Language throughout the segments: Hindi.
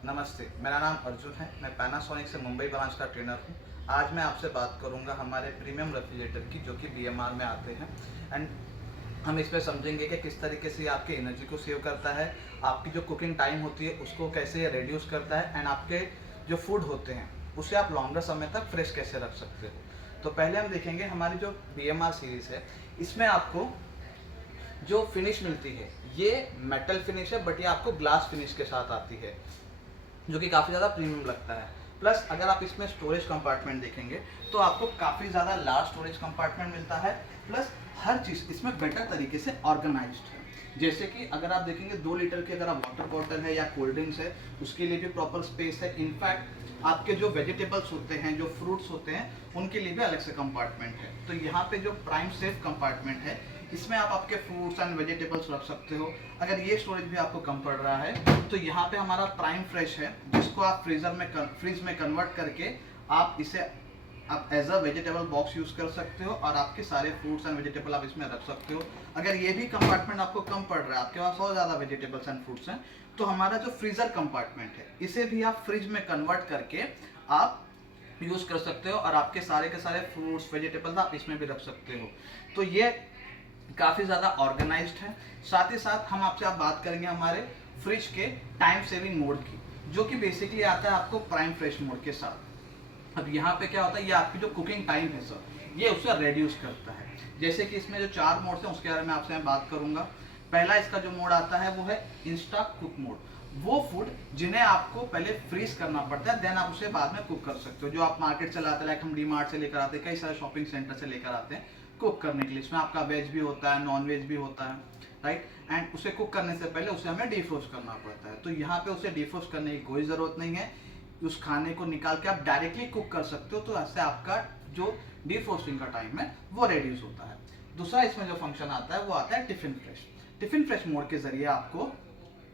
नमस्ते, मेरा नाम अर्जुन है। मैं पैनासोनिक से मुंबई ब्रांच का ट्रेनर हूँ। आज मैं आपसे बात करूँगा हमारे प्रीमियम रेफ्रिजरेटर की, जो कि बीएमआर में आते हैं। एंड हम इसमें समझेंगे कि किस तरीके से ये आपकी एनर्जी को सेव करता है, आपकी जो कुकिंग टाइम होती है उसको कैसे ये रिड्यूस करता है, एंड आपके जो फूड होते हैं उसे आप लॉन्गर समय तक फ्रेश कैसे रख सकते हो। तो पहले हम देखेंगे हमारी जो बीएमआर सीरीज़ है, इसमें आपको जो फिनिश मिलती है ये मेटल फिनिश है, बट ये आपको ग्लास फिनिश के साथ आती है, जो कि काफ़ी ज़्यादा प्रीमियम लगता है। प्लस अगर आप इसमें स्टोरेज कंपार्टमेंट देखेंगे तो आपको काफ़ी ज़्यादा लार्ज स्टोरेज कंपार्टमेंट मिलता है। प्लस हर चीज़ इसमें बेटर तरीके से ऑर्गेनाइज्ड है। जैसे कि अगर आप देखेंगे 2 लीटर की अगर आप वाटर बॉटल है या कोल्ड ड्रिंक्स है, उसके लिए भी प्रॉपर स्पेस है। इनफैक्ट आपके जो वेजिटेबल्स होते हैं, जो फ्रूट्स होते हैं, उनके लिए भी अलग से कंपार्टमेंट है। तो यहाँ पे जो प्राइम सेफ कंपार्टमेंट है, इसमें आप आपके फ्रूट्स एंड वेजिटेबल्स रख सकते हो। अगर ये स्टोरेज भी आपको कम पड़ रहा है तो यहाँ पे हमारा प्राइम फ्रेश है, जिसको आप फ्रीज में कन्वर्ट करके आप इसे आप as a vegetable box use कर सकते हो, और आपके सारे फ्रूट्स एंड वेजिटेबल आप इसमें रख सकते हो। अगर ये भी कंपार्टमेंट आपको कम पड़ रहा है, आपके पास और ज़्यादा वेजिटेबल्स एंड फ्रूट्स हैं, तो हमारा जो फ्रीजर कंपार्टमेंट है, इसे भी आप फ्रिज में कन्वर्ट करके आप यूज कर सकते हो, और आपके सारे के सारे फ्रूट्स वेजिटेबल्स आप इसमें भी रख सकते हो। तो ये काफ़ी ज़्यादा ऑर्गेनाइज्ड है। साथ ही साथ हम आपसे आप बात करेंगे हमारे फ्रिज के टाइम सेविंग मोड की, जो कि बेसिकली आता है आपको प्राइम फ्रेश मोड के साथ। अब यहाँ पे क्या होता है, ये आपकी जो कुकिंग टाइम है सर, ये उसे रेड्यूस करता है। जैसे कि इसमें जो 4 मोड्स हैं उसके बारे में आपसे मैं बात करूंगा। पहला इसका जो मोड आता है वो है इंस्टा कुक मोड। वो फूड जिन्हें आपको पहले फ्रीज करना पड़ता है, देन आप उसे बाद में कुक कर सकते हो। जो आप मार्केट से लाते हैं, लाइक हम डी मार्ट से लेकर आते हैं, कई सारे शॉपिंग सेंटर से लेकर आते हैं कुक करने के लिए। इसमें आपका वेज भी होता है, नॉन वेज भी होता है, राइट। एंड उसे कुक करने से पहले उसे हमें डिफ्रोस्ट करना पड़ता है। तो यहाँ पे उसे डिफ्रोस्ट करने की कोई ज़रूरत नहीं है। उस खाने को निकाल के आप डायरेक्टली कुक कर सकते हो, तो ऐसे आपका जो डिफ्रोस्टिंग का टाइम है वो रिड्यूस होता है। दूसरा इसमें जो फंक्शन आता है वो आता है tiffin fresh. Tiffin fresh mode के जरिए आपको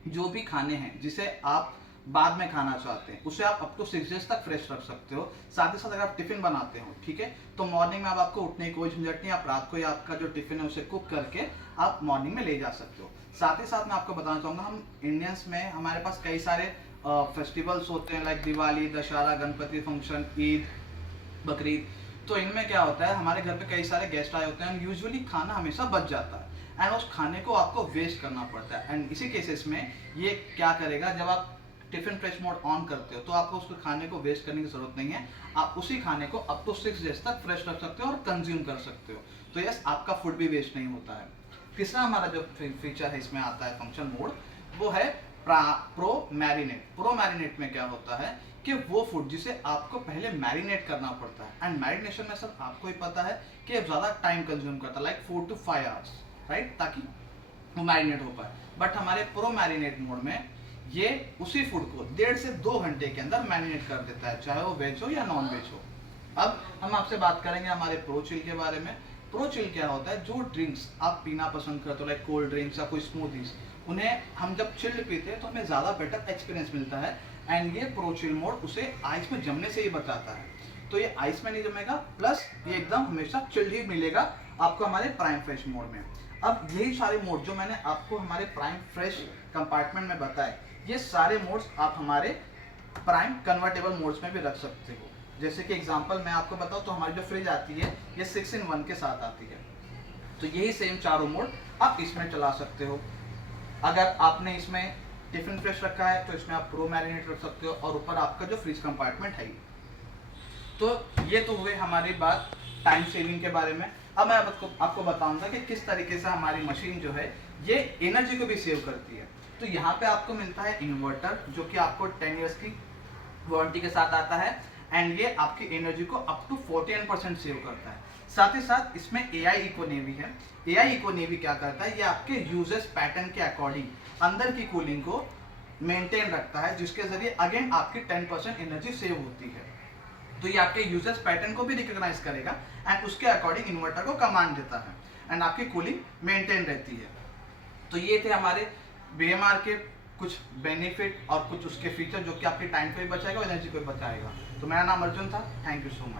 जो भी खाने हैं जिसे आप बाद में खाना चाहते हैं, उसे आप अप टू 6 डेज तक फ्रेश रख सकते हो। साथ ही साथ अगर आप टिफिन बनाते हो, ठीक है, तो मॉर्निंग में अब आपको उठने की कोई झंझट नहीं। आप रात को ही आपका जो टिफिन है उसे कुक करके आप मॉर्निंग में ले जा सकते हो। साथ ही साथ मैं आपको बताना चाहूँगा, हम इंडियंस में हमारे पास कई सारे फेस्टिवल्स होते हैं, लाइक दिवाली, दशहरा, गणपति फंक्शन, ईद, बकरीद। तो इनमें क्या होता है, हमारे घर पे कई सारे गेस्ट आए होते हैं, यूजुअली खाना हमेशा बच जाता है, एंड उस खाने को आपको वेस्ट करना पड़ता है। एंड इसी केसेस में ये क्या करेगा, जब आप टिफिन फ्रेश मोड ऑन करते हो तो आपको उसको खाने को वेस्ट करने की जरूरत नहीं है। आप उसी खाने को अप टू 6 डेज तक फ्रेश रख सकते हो और कंज्यूम कर सकते हो। तो यस, आपका फूड भी वेस्ट नहीं होता है। तीसरा हमारा जो फीचर है इसमें आता है फंक्शन मोड, वो है प्रो मैरिनेट। प्रो मैरिनेट में क्या होता है कि वो फूड जिसे आपको पहले मैरिनेट करना पड़ता है, एंड मैरिनेशन में सर आपको ही पता है कि ज़्यादा टाइम कंज्यूम करता है, लाइक 4 to 5 आवर्स, राइट, ताकि वो मैरिनेट हो पाए। बट हमारे प्रो मैरिनेट मोड में ये उसी फूड को 1.5 से 2 घंटे के अंदर मैरिनेट कर देता है, चाहे वो वेज हो या नॉन वेज हो। अब हम आपसे बात करेंगे हमारे प्रो चिल के बारे में। प्रो चिल क्या होता है, जो ड्रिंक्स आप पीना पसंद करते हो, लाइक कोल्ड ड्रिंक्स या कोई स्मूदीज, उन्हें हम जब चिल्ड पीते हैं तो हमें ज़्यादा बेटर एक्सपीरियंस मिलता है। एंड ये प्रो चिल मोड उसे आइस में जमने से ही बचाता है। तो ये आइस में नहीं जमेगा, प्लस ये एकदम हमेशा चिल्ड ही मिलेगा आपको हमारे प्राइम फ्रेश मोड में। अब यही सारे मोड जो मैंने आपको हमारे प्राइम फ्रेश कंपार्टमेंट में बताए, ये सारे मोड्स आप हमारे प्राइम कन्वर्टेबल मोड्स में भी रख सकते हो। जैसे कि एग्जांपल मैं आपको बताऊं तो हमारी जो फ्रिज आती है ये 6-in-1 के साथ आती है। तो यही सेम चारों मोड आप इसमें चला सकते हो। अगर आपने इसमें टिफिन फ्रेश रखा है तो इसमें आप प्रो मैरिनेट रख सकते हो, और ऊपर आपका जो फ्रिज कंपार्टमेंट है। तो ये तो हुए हमारी बात टाइम सेविंग के बारे में। अब मैं आपको बताऊंगा कि किस तरीके से हमारी मशीन जो है ये एनर्जी को भी सेव करती है। तो यहाँ पे आपको मिलता है इन्वर्टर, जो कि आपको 10 इयर्स की वारंटी के साथ आता है, एंड ये आपकी एनर्जी को अप टू 41% सेव करता है। साथ ही साथ इसमें AI इकोनेवी है। AI इकोनेवी क्या करता है, ये आपके यूजर्स पैटर्न के अकॉर्डिंग अंदर की कूलिंग को मेंटेन रखता है, जिसके जरिए अगेन आपकी 10% एनर्जी सेव होती है। तो ये आपके यूजर्स पैटर्न को भी रिकॉग्नाइज करेगा, एंड उसके अकॉर्डिंग इन्वर्टर को कमांड देता है, एंड आपकी कूलिंग मेंटेन रहती है। तो ये थे हमारे बीएमआर के कुछ बेनिफिट और कुछ उसके फीचर, जो कि आपके टाइम को भी बचाएगा और एनर्जी को भी बचाएगा। तो मेरा नाम अर्जुन था। Thank you so much.